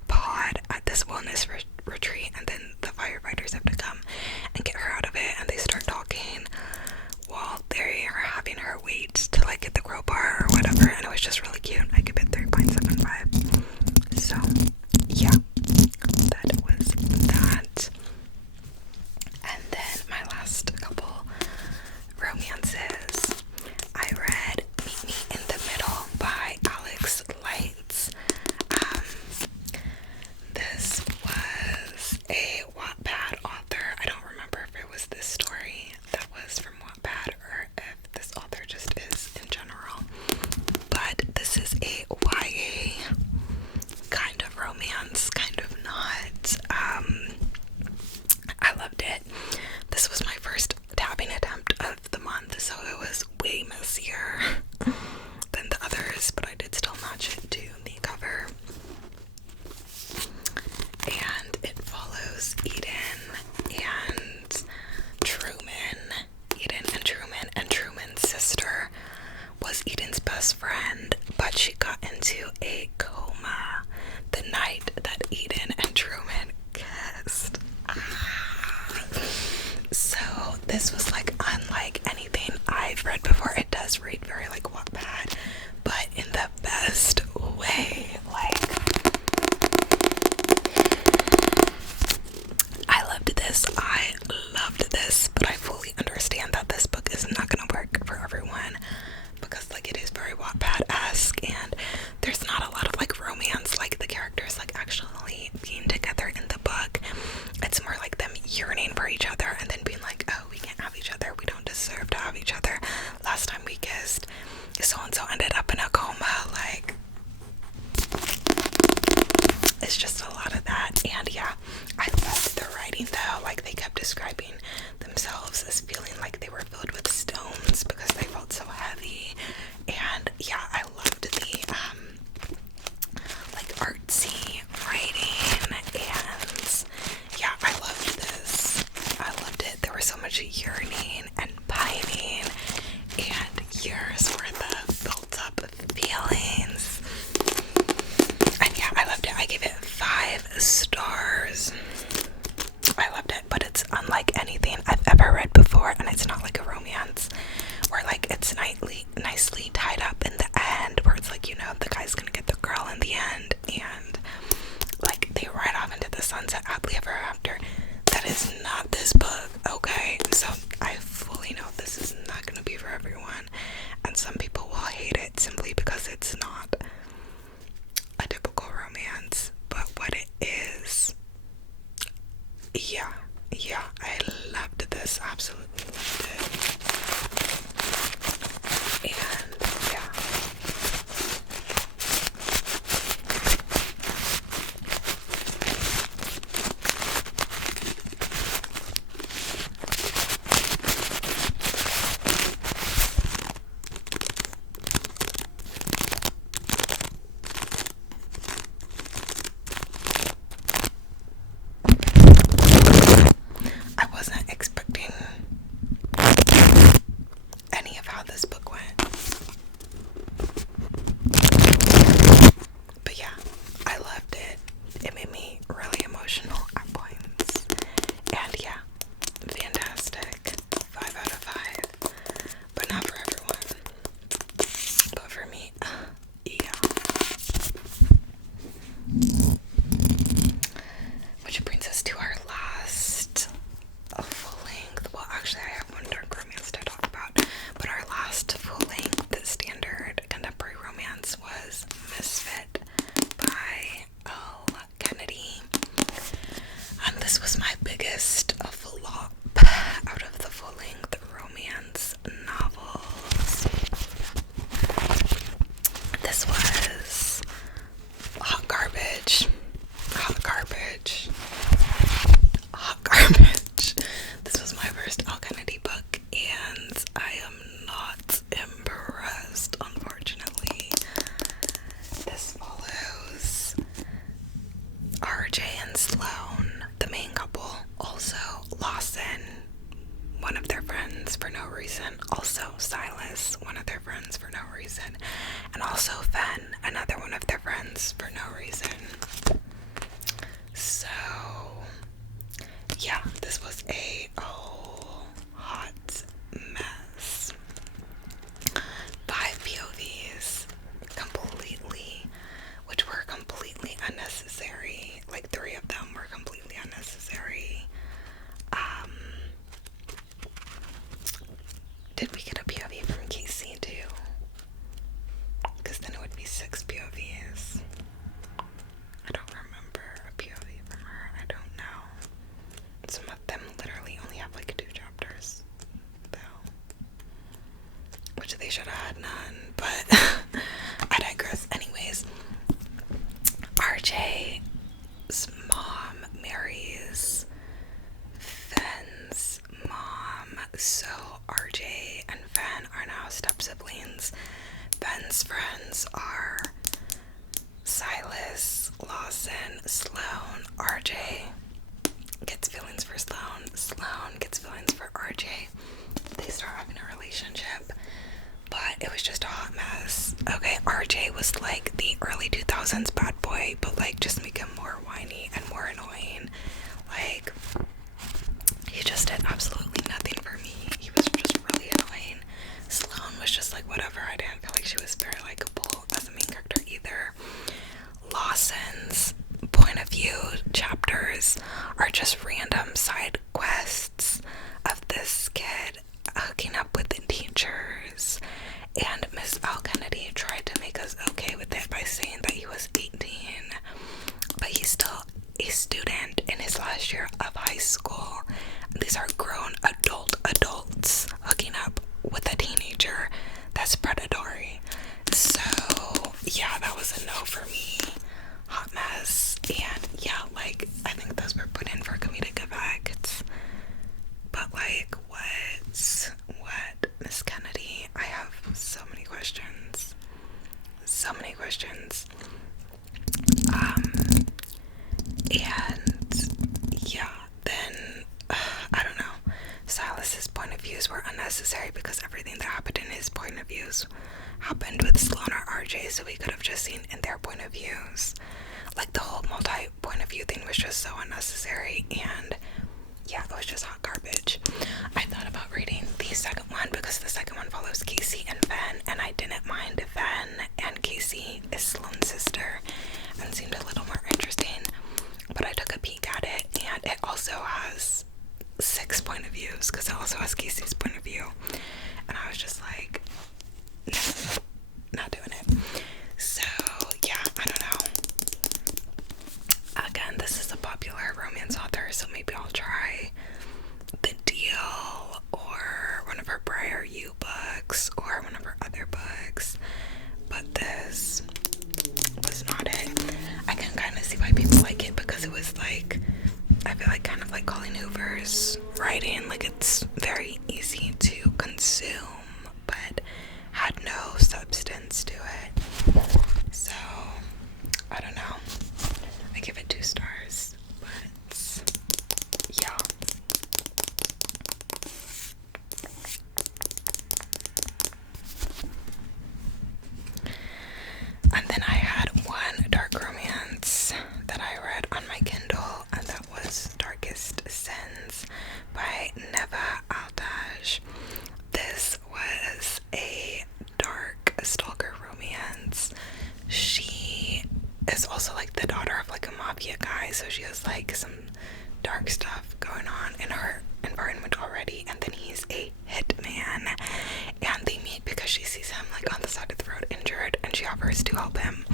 pod at this wellness retreat, and then the firefighters have to come and get her out of it, and they start talking while they are having her wait to like get the crowbar or whatever, and it was just really cute. I give it 3.75. So yeah, that was that. And then my last couple romances, I read Meet Me in the Middle by Alex Lights. This was a Wattpad author. I don't remember if it was this story that was from Wattpad or if this author just is in general. But this is a YA kind of romance, kind of not. I loved it. This was my first tabbing attempt of the month, so it was way messier than the others, but I did still match it to the cover. And it follows Eden and Truman. And Truman's sister was Eden's best friend, but she got into a coma the night that Eden and Truman kissed. So this was like unlike anything I've read before. It does read very like Wattpad, but in the best way. Like, I loved this. But I fully understand that this book is not gonna work for everyone, because like it is very Wattpad-esque, and there's not a lot of like romance, like the characters like actually being together in the book. It's more like them yearning for each other and then being like, oh, we can't have each other, we don't deserve to have each other, last time we kissed so and so ended up in a coma. Like, it's just a lot of that. And yeah, I loved the writing though. Like, they kept describing themselves as feeling like they were filled with stones because they felt so heavy. And yeah, I loved the like artsy writing, and yeah, I loved this. I loved it. There was so much yearning and pining and years worth of built up feelings. And yeah, I loved it. I gave it 5 stars. I loved it, but it's unlike anything I've ever read before, and it's not like a romance where like it's nicely tied up in the end, where it's like, you know, the guy's gonna get the girl in the end and like they ride off into the sunset happily ever after. That is not this book, okay? So I fully know this is not gonna be one of their friends for no reason. Also Silas, one of their friends for no reason. And also Fen, another one of their friends for no reason. So, yeah, this was a whole hot mess. 5 POVs, which were completely unnecessary. Like 3 of them were completely unnecessary. Did we get a POV from Casey too? Because then it would be 6 POVs. I don't remember a POV from her. I don't know. Some of them literally only have like 2 chapters, though. Which they should have had none, but I digress. Anyways, RJ's mom marries Fen's mom, so RJ and Fen are now step-siblings. Fen's friends are Silas, Lawson, Sloane. RJ gets feelings for Sloane. Sloane gets feelings for RJ. They start having a relationship, but it was just a hot mess. Okay, RJ was like the early 2000s bad boy, but like just make him more whiny and more annoying. Like, he just did absolutely nothing for me. He was just really annoying. Sloane was just like whatever. I didn't feel like she was very likable as a main character either. Lawson's point of view chapters are just random side quests of this kid hooking up with the teachers, and Miss Al Kennedy tried to make us okay with it by saying that he was 18, but he's still a student in his last year of high school. These are grown adults hooking up with a teenager. That's predatory. So yeah, that was a no for me. Hot mess. And yeah, like, I think those were put in for comedic effect. But like, what, Miss Kennedy? I have so many questions. And yeah, then I don't know. Silas's point of views were unnecessary because everything that happened in his point of views happened with Sloane or RJ, so we could have just seen in their point of views. Like, the whole multi-point of view thing was just so unnecessary, and yeah, it was just hot garbage. I thought about reading the second one because the second one follows Casey and Fen, and I didn't mind Fen, and Casey is Sloane's sister, and seemed a little more interesting. But I took a peek at it, and it also has 6 point of views because it also has Casey's point of view, and I was just like, no, not doing it. So yeah, I don't know. Again, this is a popular romance author, so maybe I'll try The Deal or one of her prior U books or one of her other books, but this was not it. I can kind of see why people like it because it was like, I feel like kind of like Colleen Hoover's writing. Like, it's very easy to consume but had no substance to it. So I don't know, I give it 2 stars, but yeah. And then I had one dark romance that I read on my Kindle, and that was Darkest Sins by Neva Altaj. This was a dark stalker romance. She is also like the daughter of like a mafia guy, so she has like some dark stuff going on in her environment already, and then he's a hitman, and they meet because she sees him like on the side of the road injured, and she offers to help him,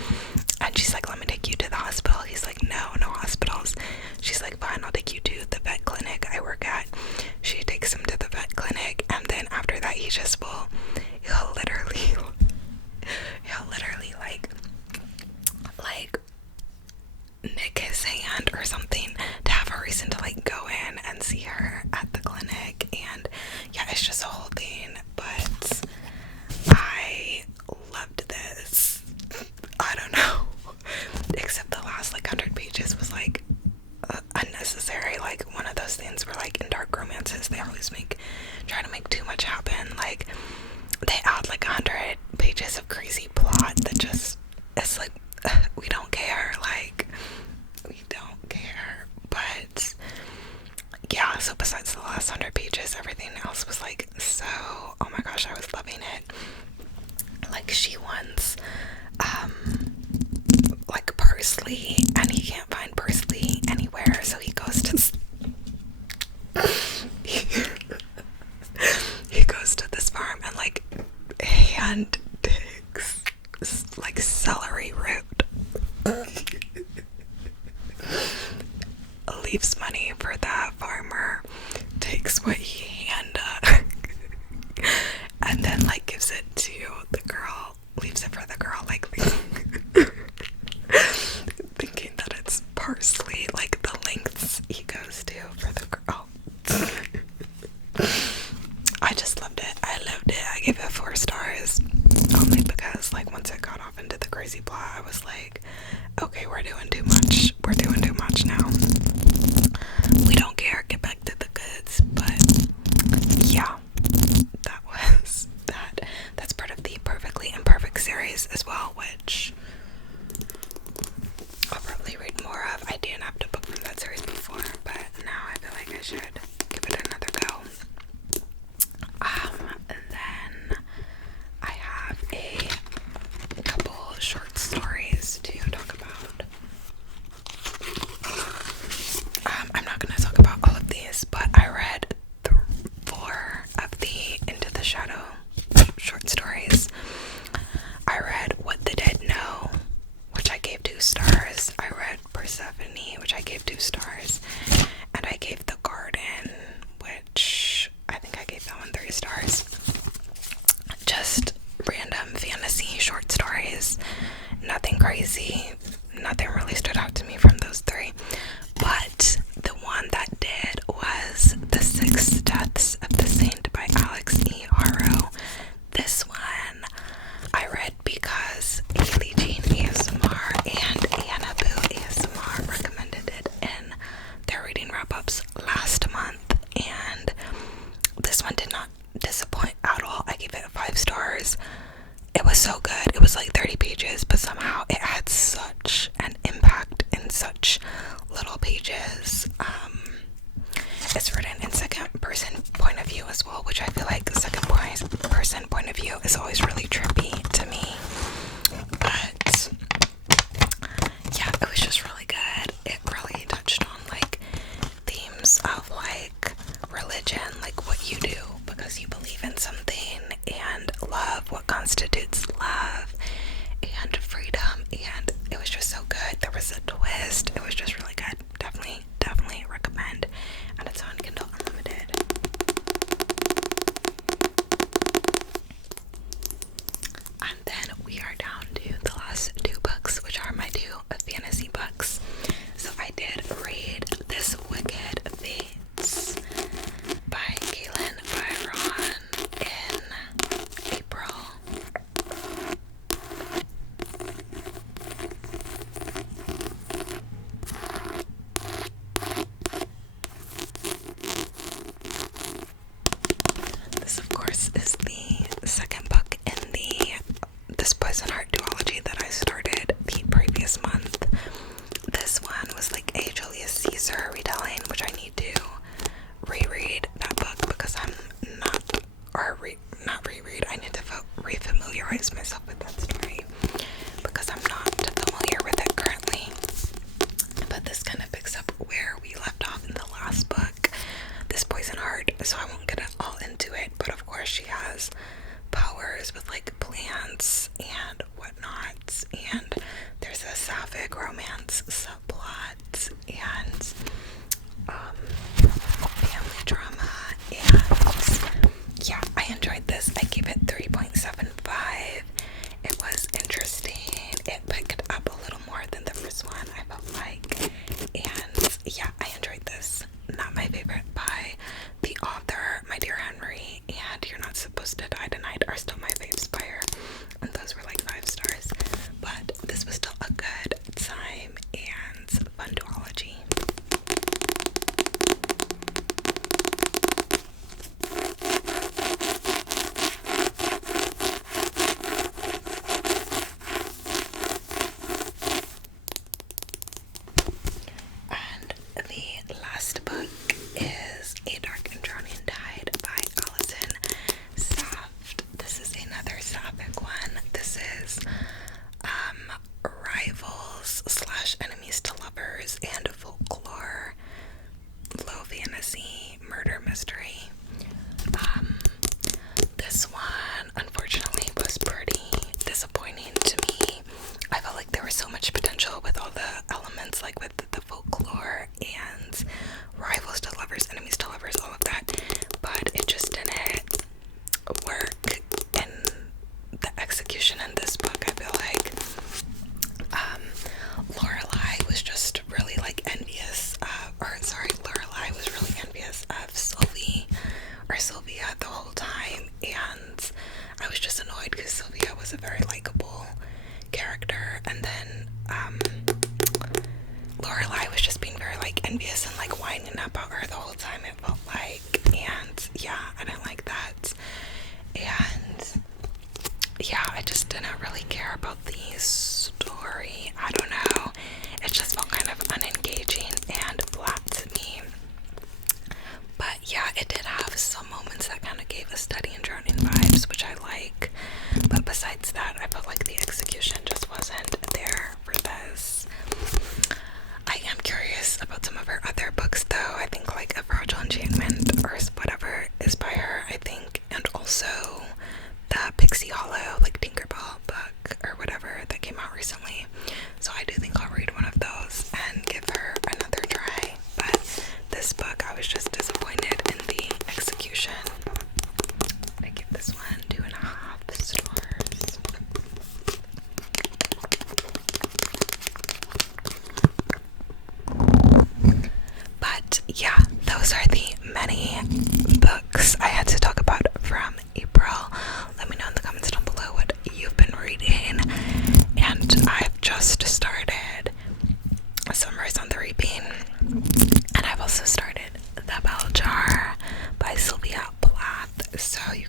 and she's like, let me take you to the hospital. He's like, no hospitals. She's like, fine, I'll take you to the vet clinic I work at. She takes him to the vet clinic, and then after that he just will, he'll literally like nick his hand or something to have a reason to like go in and see her at the clinic. And yeah, it's just a whole thing, but I loved this. I don't know, except the last like 100 pages was like unnecessary. Like, one of those things where like in dark romances they always make try to make too much happen. Like, they add like 100 pages of crazy plot that just, it's like, we don't care. Like, we don't care. But yeah, so besides the last 100 pages, everything else was like so, oh my gosh, I was loving it. Like, she wants like parsley, and he can't find parsley anywhere, so he goes to he goes to this farm and like hand digs like celery root. Leaves money for that farmer, takes what he hand and then like gives it to the girl, leaves it for the girl, like thinking that it's parsley, like the lengths he goes to for the girl. I just loved it. I loved it. I gave it 4 stars, only because like once it got off into the crazy plot, I was like, okay, we're doing too much. We're doing too much now. We don't care. Get back to the goods. But yeah, that was that. That's part of the Perfectly Imperfect series as well, which I'll probably read more of. I didn't have to book from that series before, but now I feel like I should give it another go. Then I have a couple short stories to talk about. I'm not going to talk about all of these, but I read 4 of the Into the Shadow short stories. I read What the Dead Know, which I gave 2 stars. I read Persephone, which I gave 2 stars. And I gave The Garden, which I think I gave that one 3 stars. Just random fantasy short stories. Nothing crazy. Nothing really stood out to me from those 3. But the one that did was The 6 Deaths of the Saint by Alex E. Harrow. This one I read because Haley Jean ASMR and Anna Boo ASMR recommended it in their reading wrap-ups last month, and this one did not disappoint at all. I gave it 5 stars. It was so good. It was like 30 pages, but somehow it had such an impact in such little pages. It's written in second person point of view as well, which I feel like second person point of view is always really trippy to me. But yeah, it was just really good. It really touched on like themes of like religion, like what you do because you believe in something, and love, what constitutes love, and freedom, and it was just so good. There was a twist. It was just really good. Definitely recommend. And it's on Kindle Unlimited. And then we are down to the last 2 books, which are my 2 fantasy books. So I did read This Wicked Fates by Kaylin Byron in April. This, of course, is the second book in this Poison Heart duology that I started the previous month. This one was like a Julius Caesar retelling, which I need to reread that book because I'm not, or not reread, I need to refamiliarize myself with that story because I'm not familiar with it currently. But this kind of picks up where we left off in the last book, this Poison Heart, so I won't get all into it, but of course she has powers with like plants and whatnot, and there's a sapphic romance subplot and family drama, and yeah, I enjoyed this. I gave it 3.75. It was interesting. It picked up a little more than the first one, I felt like, and yeah, I enjoyed this. Not my favorite by the author, My Dear Henry, and You're Not Supposed to Die Tonight are still my faves by her, and those were like 5 stars. But Sylvia the whole time, and I was just annoyed because Sylvia was a very likable character, and then Lorelai was just being very like envious and like whining about her the whole time, it felt like, and yeah, I didn't like that. And yeah, I just didn't really care about the story. I don't know, it just felt kind of unengaging and flat to me. But yeah, it did have some moments that kind of gave a steady and drowning vibes, which I like. But besides that, I felt like the execution just wasn't there for this. I am curious about some of her other books, though. I think like A Fragile Enchantment or whatever is by her, I think. And also the Pixie Hollow, like Tinkerbell book or whatever that came out recently. So I do think I'll read one of those and give her another try. But this book, I was just disappointed in the execution. I give this one 2.5 stars. But yeah, those are the many books I had to talk about from April. Let me know in the comments down below what you've been reading. And I've just started Summers on the Reaping, and I've also started The Bell Jar by Sylvia Plath, so you